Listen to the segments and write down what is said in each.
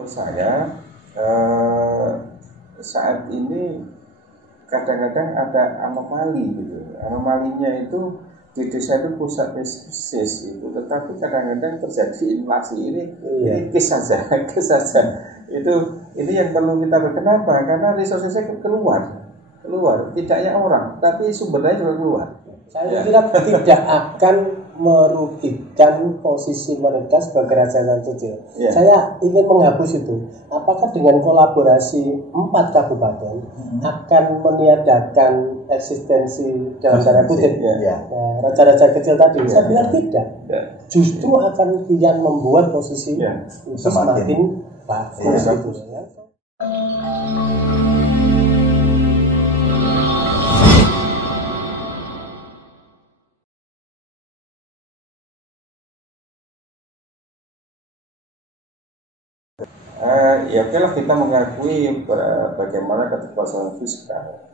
menurut saya saat ini kadang-kadang ada anomali gitu. Anomalinya itu di desa itu pusat bisnis itu, tetapi kadang-kadang terjadi inflasi ini kis saja. Itu ini yang perlu kita berkenapa, karena resource-nya keluar, tidaknya orang, tapi sumbernya juga keluar. Saya kira tidak akan merugikan posisi mereka sebagai raja dan kecil. Saya ingin menghapus itu. Apakah dengan kolaborasi 4 kabupaten akan meniadakan eksistensi dalam tanda kutip raja-raja kecil tadi? Saya bilang tidak. Justru akan kian membuat posisi itu semakin bagus. Ya oke lah kita mengakui bagaimana keterbatasan fiskal,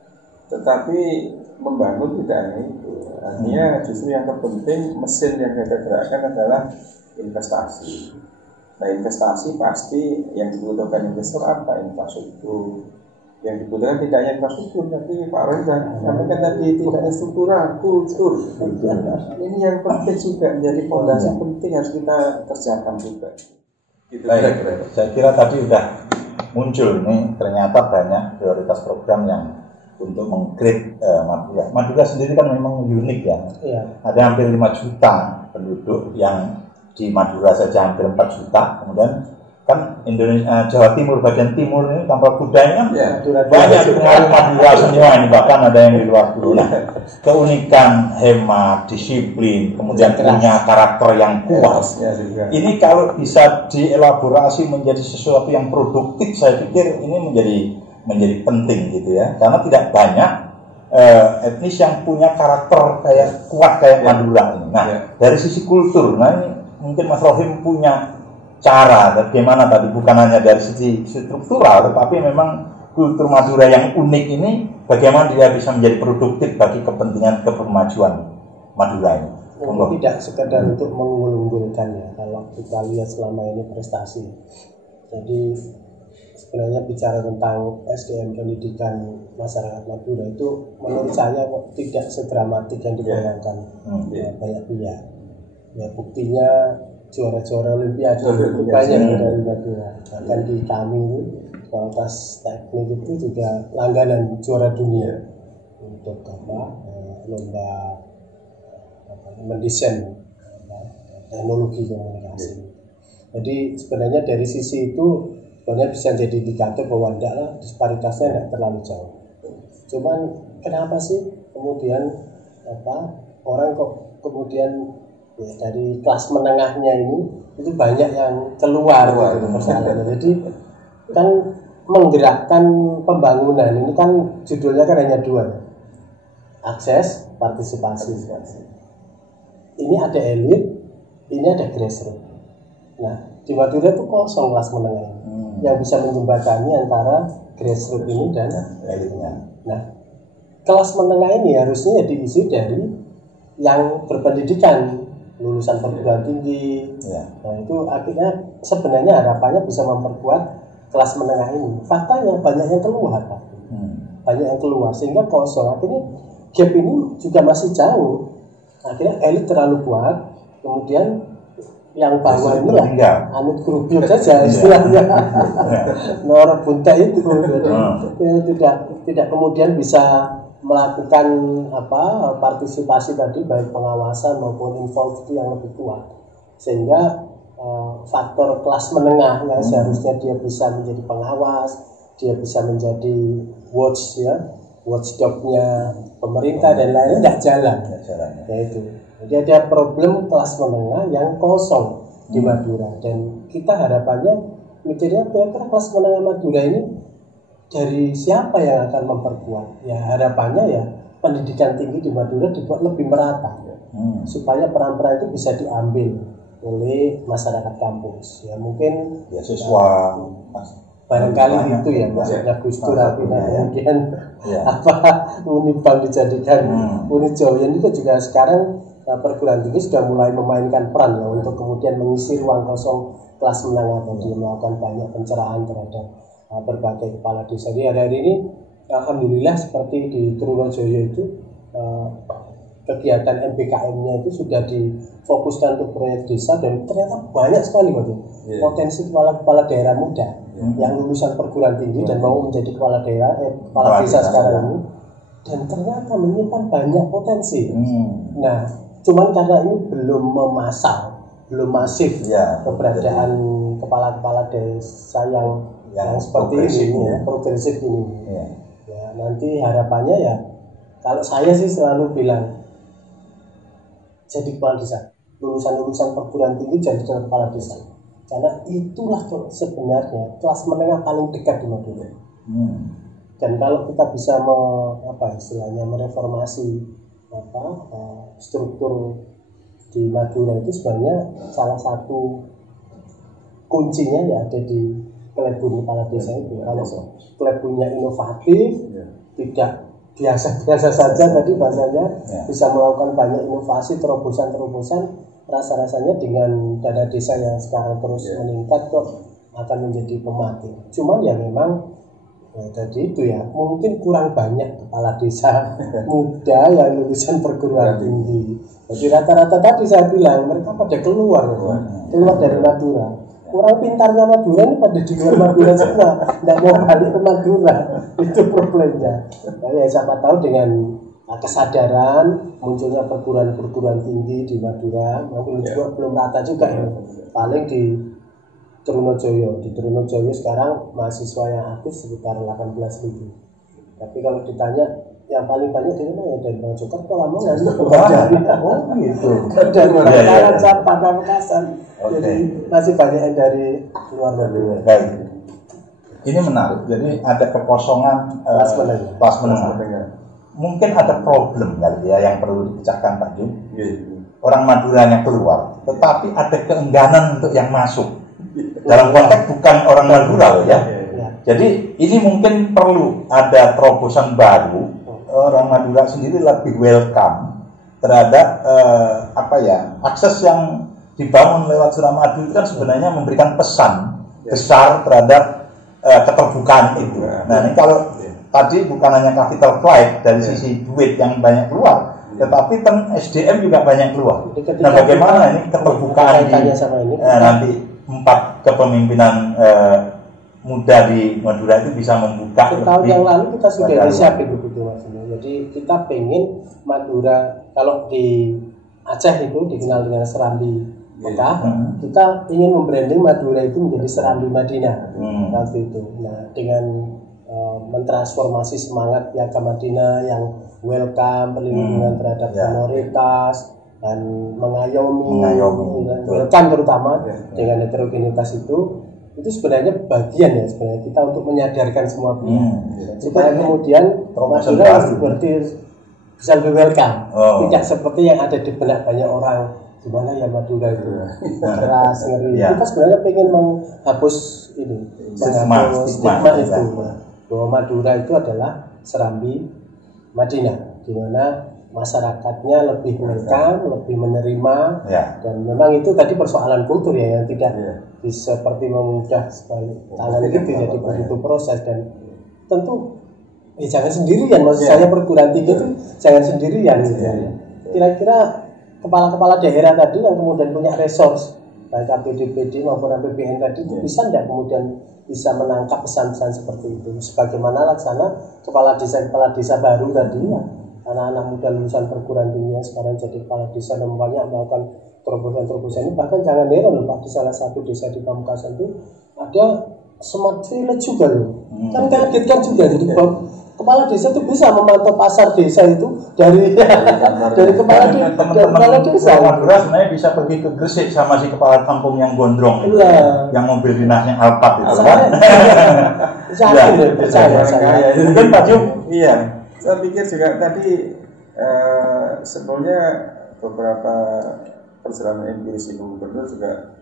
tetapi membangun tidak hanya itu. Artinya justru yang terpenting mesin yang kita gerakkan adalah investasi. Nah investasi pasti yang dibutuhkan investor apa? Infrastruktur. Yang dibutuhkan tidak hanya infrastruktur, tapi Pak Reza sampaikan tadi tidak hanya struktural, kultur. Ini yang penting juga menjadi fondasi penting harus kita kerjakan juga. Gitu, baik, saya kira tadi sudah muncul nih, ternyata banyak prioritas program yang untuk meng-create Madura. Madura sendiri kan memang unik ya. Ada hampir 5 juta penduduk yang di Madura saja hampir 4 juta. Kemudian kan Indonesia, Jawa Timur bagian timur ini tanpa budaya banyak pengaruh Madura semua ini, bahkan ada yang di luar dulu. Nah, keunikan, hemat, disiplin, kemudian punya karakter yang kuat. Ini kalau bisa dielaborasi menjadi sesuatu yang produktif, saya pikir ini menjadi penting gitu ya, karena tidak banyak etnis yang punya karakter kayak kuat kayak Madura ini. Nah, dari sisi kultur, nah ini mungkin Mas Rohim punya cara bagaimana tadi, bukan hanya dari sisi struktural, tetapi memang kultur Madura yang unik ini bagaimana dia bisa menjadi produktif bagi kepentingan kemajuan Madura ini. Tidak sekedar untuk mengunggulkan ya, kalau kita lihat selama ini prestasi. Jadi sebenarnya bicara tentang SDM pendidikan masyarakat Madura itu menurut saya kok tidak sedramatik yang dibayangkan banyak pihak. Ya buktinya juara-juara Olimpiade itu banyak dari Madura. Bahkan di kami Fakultas Teknik itu juga langganan juara dunia untuk lomba mendesain teknologi komunikasi. Jadi sebenarnya dari sisi itu sebenarnya bisa jadi indikator bahwa disparitasnya tidak terlalu jauh. Cuman kenapa sih kemudian orang kok kemudian ya, dari kelas menengahnya ini itu banyak yang keluar gitu persoalannya. Jadi kan menggerakkan pembangunan ini kan judulnya kan hanya 2, akses, partisipasi. Ini ada elit, ini ada grassroots. Nah di Madura itu kosong kelas menengah ini yang bisa menjembatani antara grassroots ini dan elitnya. Nah kelas menengah ini harusnya diisi dari yang berpendidikan, lulusan perguruan tinggi. Nah itu akhirnya sebenarnya harapannya bisa memperkuat kelas menengah ini. Faktanya banyak yang keluar, banyak yang keluar sehingga kosong. Akhirnya gap ini juga masih jauh. Akhirnya elit terlalu kuat, kemudian yang bawah ini ya anut kerubiuk saja istilahnya. Norok bunta itu, jadi tidak kemudian bisa melakukan partisipasi tadi, baik pengawasan maupun involved yang lebih kuat, sehingga faktor kelas menengah yang seharusnya dia bisa menjadi pengawas, dia bisa menjadi watchdognya pemerintah dan lain-lain tidak jalan. Yaitu jadi ada problem kelas menengah yang kosong di Madura, dan kita harapannya mikirnya kira-kira kelas menengah Madura ini dari siapa yang akan memperkuat? Ya harapannya ya pendidikan tinggi di Madura dibuat lebih merata, supaya peran-peran itu bisa diambil oleh masyarakat kampus. Ya mungkin siswa barangkali itu ya maksudnya Gus Dur, kemudian Unipang dijadikan Unit Jawa. Itu juga sekarang perguruan tinggi sudah mulai memainkan peran ya untuk kemudian mengisi ruang kosong kelas menengah tadi, melakukan banyak pencerahan terhadap berbagai kepala desa. Jadi hari-hari ini alhamdulillah seperti di Trunojoyo itu kegiatan MBKM-nya itu sudah difokuskan untuk proyek desa dan ternyata banyak sekali potensi kepala daerah muda yang lulusan perguruan tinggi dan mau menjadi kepala daerah, kepala desa sekarang ini, dan ternyata menyimpan banyak potensi. Nah, cuman karena ini belum belum masif keberadaan kepala-kepala desa yang seperti ini ya, progresif ini. Ya, nanti harapannya ya, kalau saya sih selalu bilang jadi kepala desa, lulusan perguruan tinggi jadi kepala desa, karena itulah sebenarnya kelas menengah paling dekat di Madura. Dan kalau kita bisa mereformasi struktur di Madura itu, sebenarnya salah satu kuncinya ya ada di klebun kepala desa itu. Kalau klebunnya inovatif, tidak biasa-biasa saja tadi bahasanya, bisa melakukan banyak inovasi, terobosan-terobosan, rasa-rasanya dengan dana desa yang sekarang terus meningkat kok akan menjadi pemakai. Cuman ya memang tadi itu ya, mungkin kurang banyak kepala desa muda yang lulusan perguruan tinggi. Jadi rata-rata tadi saya bilang mereka pada keluar dari Madura. Kurang pintarnya Madura ini pada di luar Madura semua, tidak mau balik ke Madura. Itu problemnya. Tapi ya siapa tahu dengan kesadaran munculnya perguruan tinggi di Madura, mungkin juga belum rata juga ya. Paling di Trunojoyo. Di Trunojoyo sekarang mahasiswa yang aktif sekitar 18.000. Tapi kalau ditanya yang paling banyak dari mana, dari Mojokerto, Lamongan, gitu. Dari Pamekasan, Pamekasan. Jadi masih banyak yang dari luar Madura. Baik. Ini menarik. Jadi ada kekosongan kelas menengah. Mungkin ada problem kali ya yang perlu dipecahkan Pak Jum. Orang Maduranya keluar, tetapi ada keengganan untuk yang masuk. Dalam konteks bukan orang Madura ya. Jadi ini mungkin perlu ada terobosan baru. Orang Madura sendiri lebih welcome terhadap akses yang dibangun lewat Suramadu itu kan sebenarnya memberikan pesan besar terhadap keterbukaan itu. Nah ini kalau tadi bukan hanya capital flight dari sisi duit yang banyak keluar, tetapi kan SDM juga banyak keluar. Nah bagaimana ini keterbukaan nanti 4 kepemimpinan muda di Madura itu bisa membuka. Tahun yang lalu kita sudah disiapin begitu maksudnya. Jadi kita pengen Madura, kalau di Aceh itu dikenal dengan Serambi Mekah, kita ingin membranding Madura itu menjadi Serambi Madinah waktu itu. Nah dengan mentransformasi semangat Piagam Madinah yang welcome, perlindungan terhadap minoritas dan mengayomi welcome terutama dengan heterogenitas itu sebenarnya bagian ya sebenarnya kita untuk menyadarkan semua pihak supaya kemudian Madura seperti bisa lebih welcome, tidak seperti yang ada di benak banyak orang gimana ya Madura itu keras ngeri. Kita sebenarnya pengen menghapus stigma itu bahwa Madura itu adalah Serambi Madinah, di mana masyarakatnya lebih welcome, lebih menerima, dan memang itu tadi persoalan kultur ya yang tidak bisa seperti memudah sekali tangan gitu, jadi begitu proses. Dan tentu jangan sendirian, maksud saya perguruan tinggi itu jangan sendirian gitu. Kira-kira kepala-kepala daerah tadi yang kemudian punya resource baik APDPD maupun APBN tadi itu bisa tidak kemudian bisa menangkap pesan-pesan seperti itu, sebagaimana laksana kepala desa baru tadi ya, anak-anak muda lulusan perguruan tinggi yang sekarang jadi kepala desa dan banyak melakukan terobosan-terobosan ini. Bahkan jangan heran Pak, di salah satu desa di Pamekasan itu ada smart village juga loh. Kan kagetkan juga, jadi kepala desa itu bisa memantau pasar desa itu dari kepala desa. Madura sebenarnya bisa pergi ke Gresik sama si kepala kampung yang gondrong itu, yang mobil dinasnya Alphard itu kan. Saya mungkin Pak Jum. Iya, saya pikir juga tadi sebetulnya beberapa perjalanan empiris Ibu Gubernur juga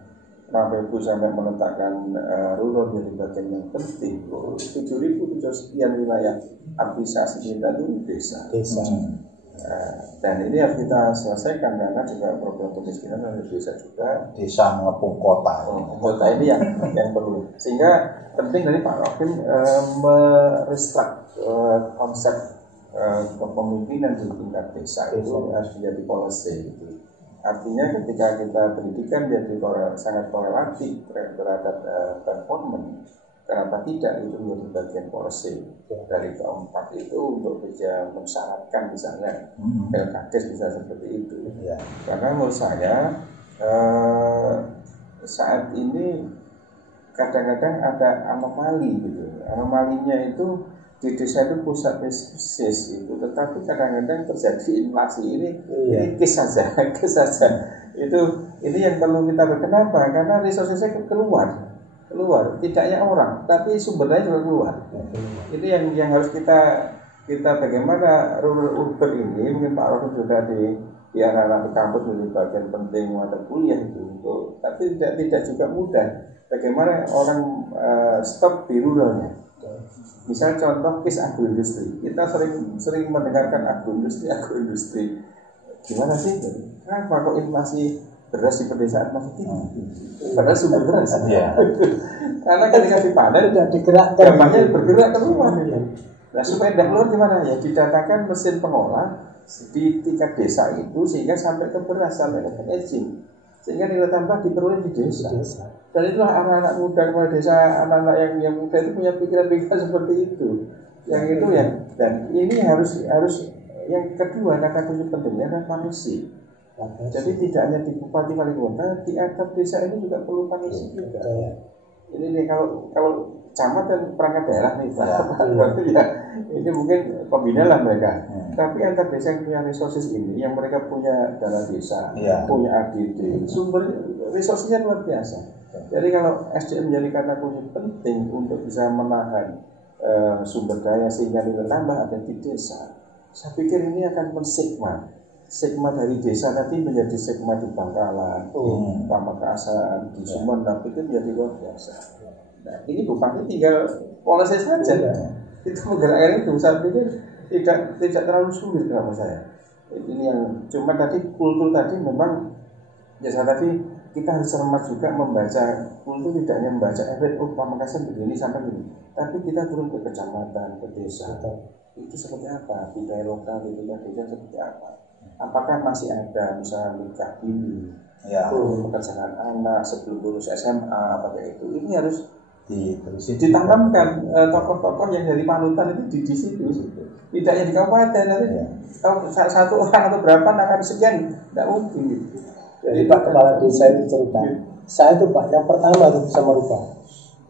kenapa Ibu sampai menetapkan rural menjadi bagian yang penting. 7.000 sekian wilayah administrasi kita itu desa. Dan ini harus kita selesaikan karena juga program kemiskinan dari desa juga. Desa mengepung kota. Kota ini yang perlu. Sehingga penting dari Pak Rohim merestruct konsep kepemimpinan di tingkat desa itu harus menjadi policy. Gitu. Artinya ketika kita pendidikan jadi sangat korelatif terhadap performance. Kenapa tidak itu menjadi bagian policy dari keempat itu untuk bisa mensyaratkan misalnya Pelkades bisa seperti itu. Karena menurut saya saat ini kadang-kadang ada anomali gitu. Anomalinya itu di desa itu pusat bisnis itu, tetapi kadang-kadang terjadi inflasi ini kis saja. Ini yang perlu kita kenapa? Karena resource-nya keluar, tidaknya orang, tapi sumber daya juga keluar. Ini yang harus kita bagaimana rural urban ini, mungkin Pak Rohim juga di anak-anak kampus menjadi bagian penting mata kuliah itu untuk, tapi tidak juga mudah. Bagaimana orang stop di ruralnya. Misalnya contoh case agroindustri, kita sering mendengarkan agroindustri. Gimana sih? Kenapa kok inflasi beras di pedesaan masih tinggi? Padahal sumber beras. Karena ketika dipanen sudah digerakkan, gampangnya bergerak keluar. Nah supaya tidak keluar gimana ya? Didatakan mesin pengolah di tingkat desa itu sehingga sampai ke beras, sampai ke packaging, sehingga nilai tambah diperoleh di desa. Dan itulah anak-anak muda kepala desa, anak-anak yang muda itu punya pikiran-pikiran seperti itu. Yang itu ya, dan ini harus yang kedua kata kunci pentingnya adalah manusia. Jadi tidak hanya di bupati wali kota, di atap desa ini juga perlu manusia juga. Ini nih kalau camat dan perangkat daerah nih, ini mungkin pembina lah mereka. Tapi antar desa yang punya resources ini, yang mereka punya dana desa, punya ADD, sumber resourcesnya luar biasa. Jadi kalau SDM menjadi kata kunci penting untuk bisa menahan sumber daya sehingga nilai tambah ada di desa, saya pikir ini akan segma dari desa tadi menjadi segma di Bangkalan, Pamekasan, di Sumeneb itu menjadi luar biasa. Nah, ini bupati tinggal polisi saja. Itu menggerakkan itu, saya pikir tidak terlalu sulit kalau saya. Ini yang cuma tadi kultur tadi memang jasa tadi kita harus cermat juga membaca kultur, tidak hanya membaca Pamekasan begini sampai begini, tapi kita turun ke kecamatan, ke desa. Itu seperti apa? Budaya lokal di tingkat desa seperti apa? Apakah masih ada misalnya nikah dini, pekerjaan anak sebelum lulus SMA, pakai itu? Ini harus ditanamkan tokoh-tokoh yang dari panutan itu di situ. Tidak hanya di kabupaten, nanti satu orang atau berapa akan sekian, tidak mungkin. Jadi Pak Kepala Desa itu cerita, saya itu Pak yang pertama itu bisa merubah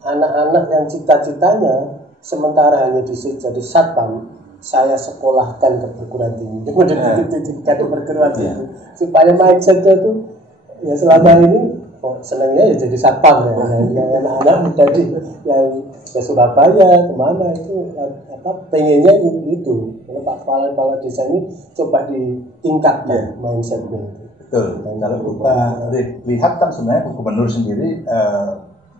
anak-anak yang cita-citanya sementara hanya jadi satpam, saya sekolahkan ke perguruan tinggi, kemudian ke perguruan tinggi, supaya mindsetnya itu ya selama ini senangnya ya jadi satpam ya, yang anak-anak muda yang ke Surabaya kemana itu pengennya itu. Kalau Pak Kepala Desa ini coba ditingkatkan mindsetnya. Betul. Kalau kita lihat kan sebenarnya Gubernur sendiri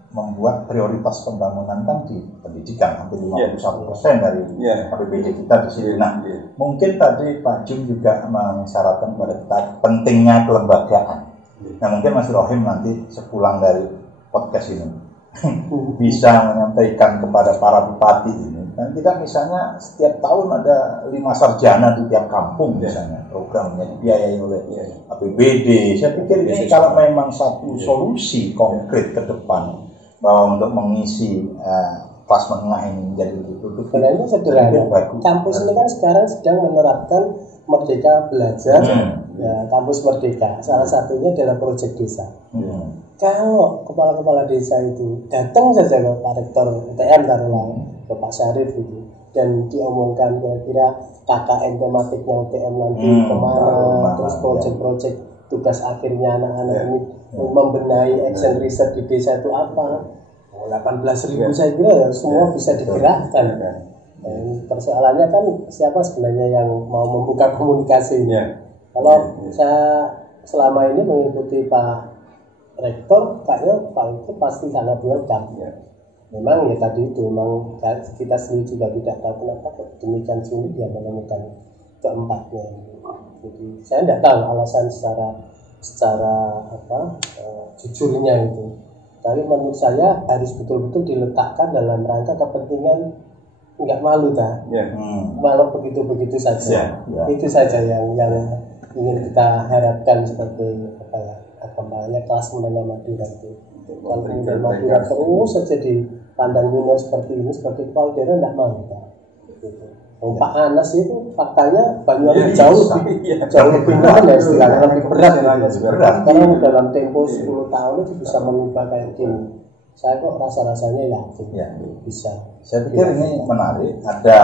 membuat prioritas pembangunan kan di pendidikan, hampir 51% dari APBD kita di sini. Nah, mungkin tadi Pak Jum juga mensyaratkan kepada kita pentingnya kelembagaan. Nah, mungkin Mas Rohim nanti sepulang dari podcast ini bisa menyampaikan kepada para bupati ini. Dan kita misalnya setiap tahun ada 5 sarjana di tiap kampung misalnya, programnya dibiayai oleh APBD. Saya pikir ini kalau memang satu solusi konkret ke depan bahwa untuk mengisi kelas menengah ini menjadi lebih produktif. Sebenarnya sederhana. Kampus ini kan sekarang sedang menerapkan Merdeka Belajar, kampus Merdeka. Salah satunya adalah proyek desa. Kalau kepala-kepala desa itu datang saja ke Pak Rektor UTM taruhlah, ke Pak Syarif itu, dan diomongkan kira-kira KKN tematiknya UTM nanti kemana, terus proyek-proyek tugas akhirnya anak-anak ini membenahi action research di desa itu apa. 18.000 saya kira ya semua bisa digerakkan. Dan persoalannya kan siapa sebenarnya yang mau membuka komunikasinya. Kalau saya selama ini mengikuti Pak Rektor, kayaknya Pak itu pasti sangat welcome. Memang ya tadi itu, memang kita sendiri juga tidak tahu kenapa kok demikian sulit ya menemukan keempatnya. Jadi saya tidak tahu alasan secara jujurnya itu. Tapi menurut saya harus betul-betul diletakkan dalam rangka kepentingan, nggak malu dah. Malu begitu saja. Itu saja yang ingin kita harapkan seperti kelas menengah Madura itu. Kalau kemudian Madura terus saja dipandang minor seperti ini, seperti Caldera tidak mau dah. Pak Anas itu faktanya Banyuwangi jauh lebih berat ya, istilahnya lebih berat. Karena dalam tempo 10 tahun itu bisa mengubah kayak gini. Saya kok rasa-rasanya yakin bisa. Saya pikir ini menarik. Ada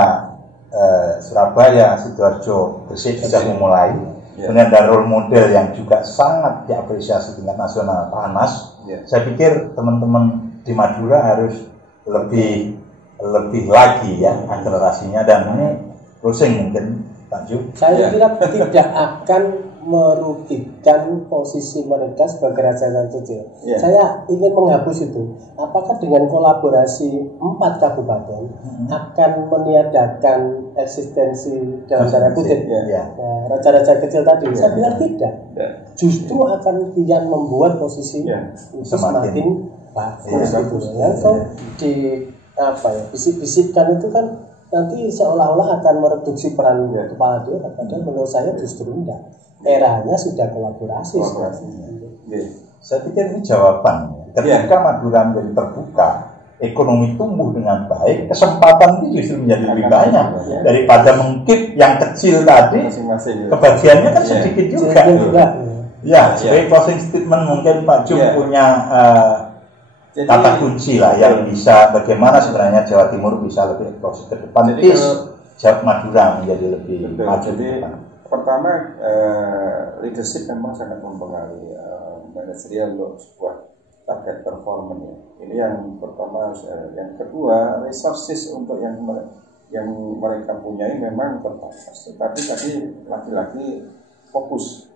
Surabaya, Sidoarjo, Gresik sudah memulai. Kemudian ada role model yang juga sangat diapresiasi tingkat nasional, Pak Anas. Saya pikir teman-teman di Madura harus lebih lagi ya akselerasinya, dan ini closing mungkin Pak Ju. Saya kira tidak akan merugikan posisi mereka sebagai raja-raja kecil. Saya ingin menghapus itu. Apakah dengan kolaborasi 4 kabupaten akan meniadakan eksistensi dalam tanda kutip raja-raja kecil tadi? Saya bilang tidak. Justru akan kian membuat posisi itu semakin bagus gitu. Bisik-bisikkan itu kan nanti seolah-olah akan mereduksi peran kepala daerah, padahal menurut saya justru tidak. Eranya sudah kolaborasi. Saya pikir ini jawaban. Ketika Madura menjadi terbuka, ekonomi tumbuh dengan baik, kesempatan itu justru menjadi lebih banyak daripada mengkip yang kecil tadi. Kebagiannya kan sedikit juga. Ya, sebagai closing statement mungkin Pak Jum punya kata kunci lah yang bisa bagaimana sebenarnya Jawa Timur bisa lebih eksklusif ke depan. Jadi Jawa Madura menjadi lebih maju. Jadi pertama leadership memang sangat mempengaruhi manajerial untuk sebuah target performance. Ini yang pertama. Yang kedua, resources untuk yang mereka punyai memang terbatas. Tetapi tadi lagi-lagi fokus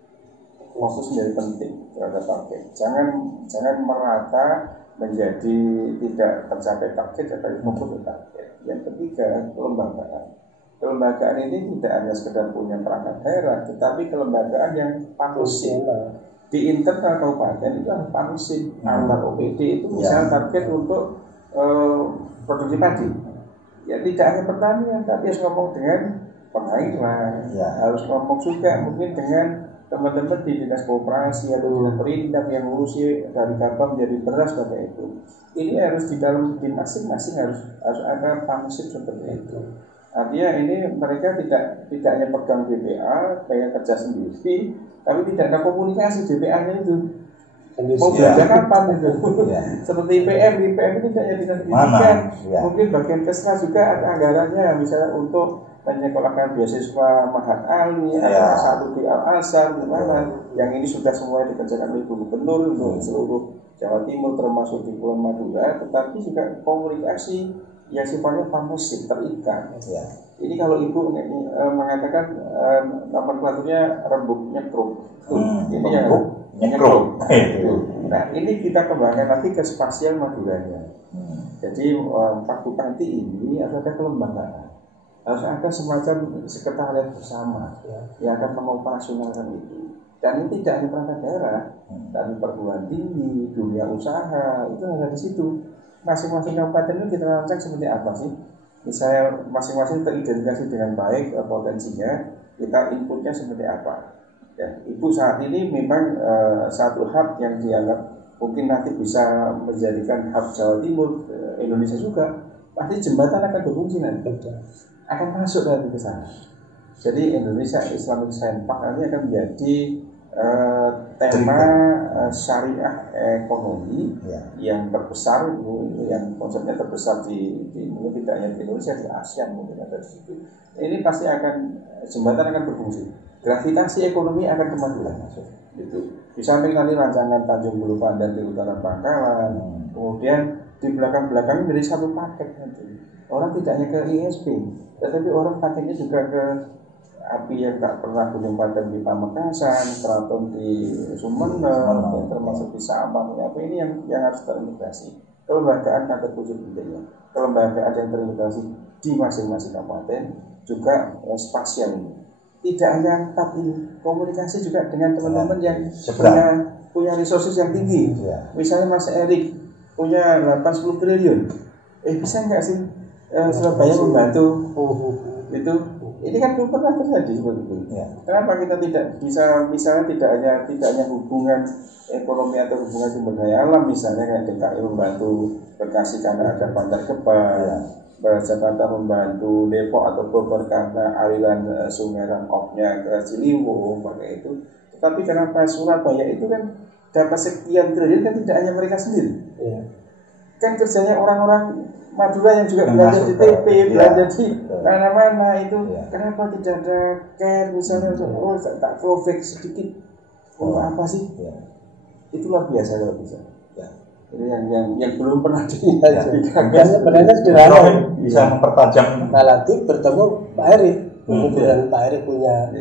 menjadi penting terhadap target. Jangan merata menjadi tidak tercapai target, tetapi fokus ke target. Yang ketiga, kelembagaan ini tidak hanya sekedar punya perangkat daerah, tetapi kelembagaan yang panusin. Di internal kabupaten itu harus panusin antar OPD itu misalnya target untuk produksi padi. Ya tidak hanya pertanian, tapi harus ngomong dengan pengairan, harus ngomong juga mungkin dengan teman-teman di dinas koperasi atau dinas perindang yang ngurusi dari gabah menjadi beras seperti itu. Ini harus di dalam tim masing-masing harus ada partnership seperti itu. Artinya ini mereka tidak hanya pegang BPA kayak kerja sendiri, tapi tidak ada komunikasi BPA-nya itu. Mau belajar kapan itu? Seperti IPM ini tidak hanya dinas pendidikan, mungkin bagian Kesra juga ada anggarannya, misalnya untuk menyekolahkan beasiswa Mahat Ali, ada satu di Al-Azhar, yang ini sudah semua dikerjakan oleh Gubernur untuk seluruh Jawa Timur termasuk di Pulau Madura, tetapi juga komunikasi yang sifatnya partnership terikat. Ini kalau Ibu mengatakan nomenklaturnya rembuk nyekruk, ini yang nyekruk. Nah ini kita kembangkan nanti ke spasial Maduranya. Jadi Pak Bupati ini harus ada kelembagaan. Harus ada semacam sekretariat bersama yang akan mengoperasionalkan itu. Dan ini tidak hanya perangkat daerah, dan perguruan tinggi, dunia usaha itu ada di situ. Masing-masing kabupaten itu kita rancang seperti apa sih? Misalnya masing-masing teridentifikasi dengan baik potensinya, kita inputnya seperti apa. Ya, Ibu saat ini memang satu hub yang dianggap mungkin nanti bisa menjadikan hub Jawa Timur Indonesia juga. Pasti jembatan akan berfungsi nanti. Akan masuk nanti ke sana. Jadi Indonesia Islamic Science Park nanti akan menjadi tema syariah ekonomi yang terbesar, yang konsepnya terbesar di mungkin tidak hanya di Indonesia, di ASEAN mungkin ada di situ. Ini pasti akan jembatan akan berfungsi. Gravitasi ekonomi akan ke Madura masuk. Gitu. Di samping nanti rancangan Tanjung Bulu Pandan di utara Bangkalan, kemudian di belakang-belakang menjadi satu paket nanti. Orang tidak hanya ke ISP, tetapi orang pakainya juga ke api yang tak pernah berjumpa di Pamekasan, keraton di Sumeneb, termasuk di Sabang. Apa ini yang harus terintegrasi. Kelembagaan kata kunci pentingnya. Kelembagaan yang terintegrasi di masing-masing kabupaten juga spasial ini. tidak hanya tempat ini, komunikasi juga dengan teman-teman yang punya resources yang tinggi. Misalnya Mas Erik punya 80 triliun, bisa nggak sih Surabaya membantu itu? Ini kan belum pernah terjadi seperti itu. Kenapa kita tidak bisa, misalnya tidak hanya hubungan ekonomi atau hubungan sumber daya alam, misalnya kayak DKI membantu Bekasi karena ada Bantar Gebang, Jakarta membantu Depok atau Bogor karena aliran sungai Rangkopnya ke Ciliwung, pakai itu. Tetapi kenapa Surabaya itu kan dapat sekian triliun, kan tidak hanya mereka sendiri. Kan kerjanya orang-orang Madura yang juga belanja di TP, belanja di mana-mana itu. Kenapa tidak ada care misalnya untuk tak flowback sedikit? Apa sih? Itu luar biasa kalau bisa. Itu yang belum pernah dilakukan. Sebenarnya sederhana, bisa mempertajam. Relatif bertemu Pak Erik, kemudian Pak Erik punya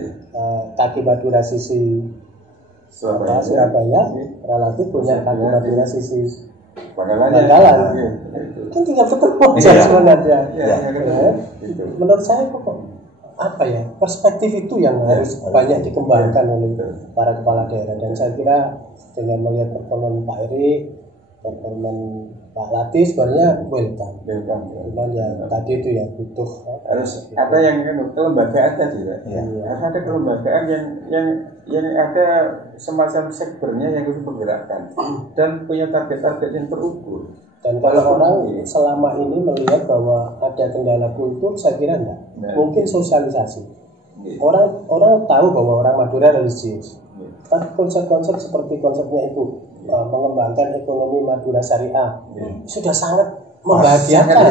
kaki Madura sisi Surabaya, relatif punya kaki Madura sisi Bangkalan. Kan tinggal ketemu sebenarnya. Menurut saya kok perspektif itu yang harus banyak dikembangkan oleh para kepala daerah, dan saya kira dengan melihat performa Pak Erik, performa Pak Latif sebenarnya welcome. Cuman ya tadi itu ya butuh harus ada yang kelembagaan tadi ya. Harus ada kelembagaan yang ada semacam sekbernya yang harus menggerakkan dan punya target-target yang terukur. Dan kalau orang selama ini melihat bahwa ada kendala kultur, saya kira enggak. Mungkin sosialisasi. Orang tahu bahwa orang Madura religius. Tapi konsep-konsep seperti konsepnya itu mengembangkan ekonomi Madura syariah sudah sangat membahagiakan.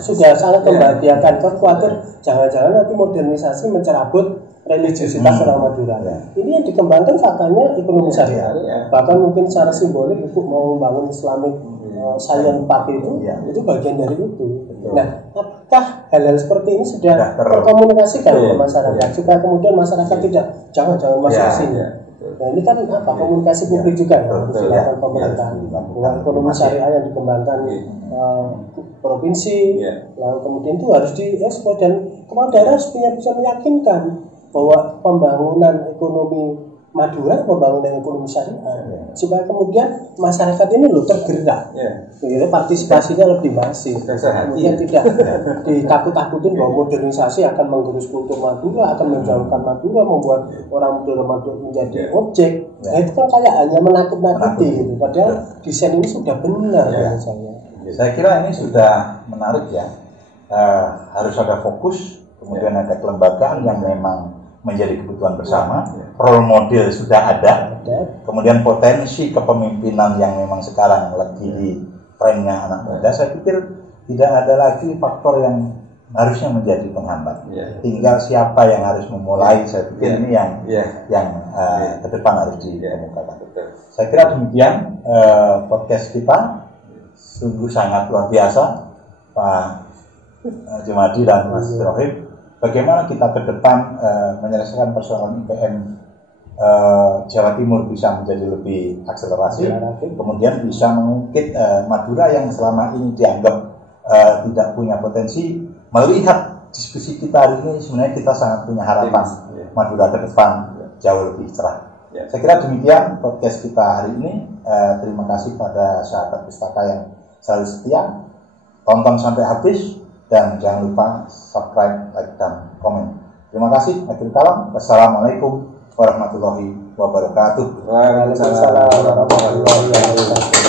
Sudah sangat membahagiakan. Kan khawatir jangan-jangan nanti modernisasi mencerabut religiusitas orang Madura. Ini yang dikembangkan faktanya ekonomi syariah. Bahkan mungkin secara simbolik itu mau membangun Islamic Science Park itu bagian dari itu. Nah, apakah hal-hal seperti ini sudah terkomunikasikan ke masyarakat supaya kemudian masyarakat tidak jangan masuk ke sini? Nah, ini kan komunikasi publik juga ya, harus dilakukan pemerintah. Dengan ekonomi syariah yang dikembangkan provinsi, lalu kemudian itu harus diekspor, dan kepala daerah harus bisa meyakinkan bahwa pembangunan ekonomi Madura, pembangunan ekonomi syariah, supaya kemudian masyarakat ini tergerak, jadi partisipasinya lebih masif, kemudian tidak ditakut-takutin bahwa modernisasi akan menggerus kultur Madura, akan menjauhkan Madura, membuat orang Madura menjadi objek. Nah, itu kan kayak hanya menakut-nakuti, gitu. Padahal desain ini sudah benar menurut saya. Saya kira ini sudah menarik ya. Harus ada fokus, kemudian ada kelembagaan yang memang menjadi kebutuhan bersama, role model sudah ada, kemudian potensi kepemimpinan yang memang sekarang lagi di trennya anak muda. Saya pikir tidak ada lagi faktor yang harusnya menjadi penghambat. Tinggal siapa yang harus memulai. Saya pikir ini yang ke depan harus dikemukakan. Saya kira demikian podcast kita, sungguh sangat luar biasa, Pak Jumadi dan Mas Rohib. Bagaimana kita ke depan menyelesaikan persoalan IPM Jawa Timur bisa menjadi lebih akselerasi, kemudian bisa mengungkit Madura yang selama ini dianggap tidak punya potensi. Melihat diskusi kita hari ini, sebenarnya kita sangat punya harapan Madura ke depan jauh lebih cerah. Saya kira demikian podcast kita hari ini. Terima kasih pada sahabat pustaka yang selalu setia, tonton sampai habis. Dan jangan lupa subscribe, like, dan komen. Terima kasih. Akhir kalam. Wassalamualaikum warahmatullahi wabarakatuh. Waalaikumsalam warahmatullahi wabarakatuh.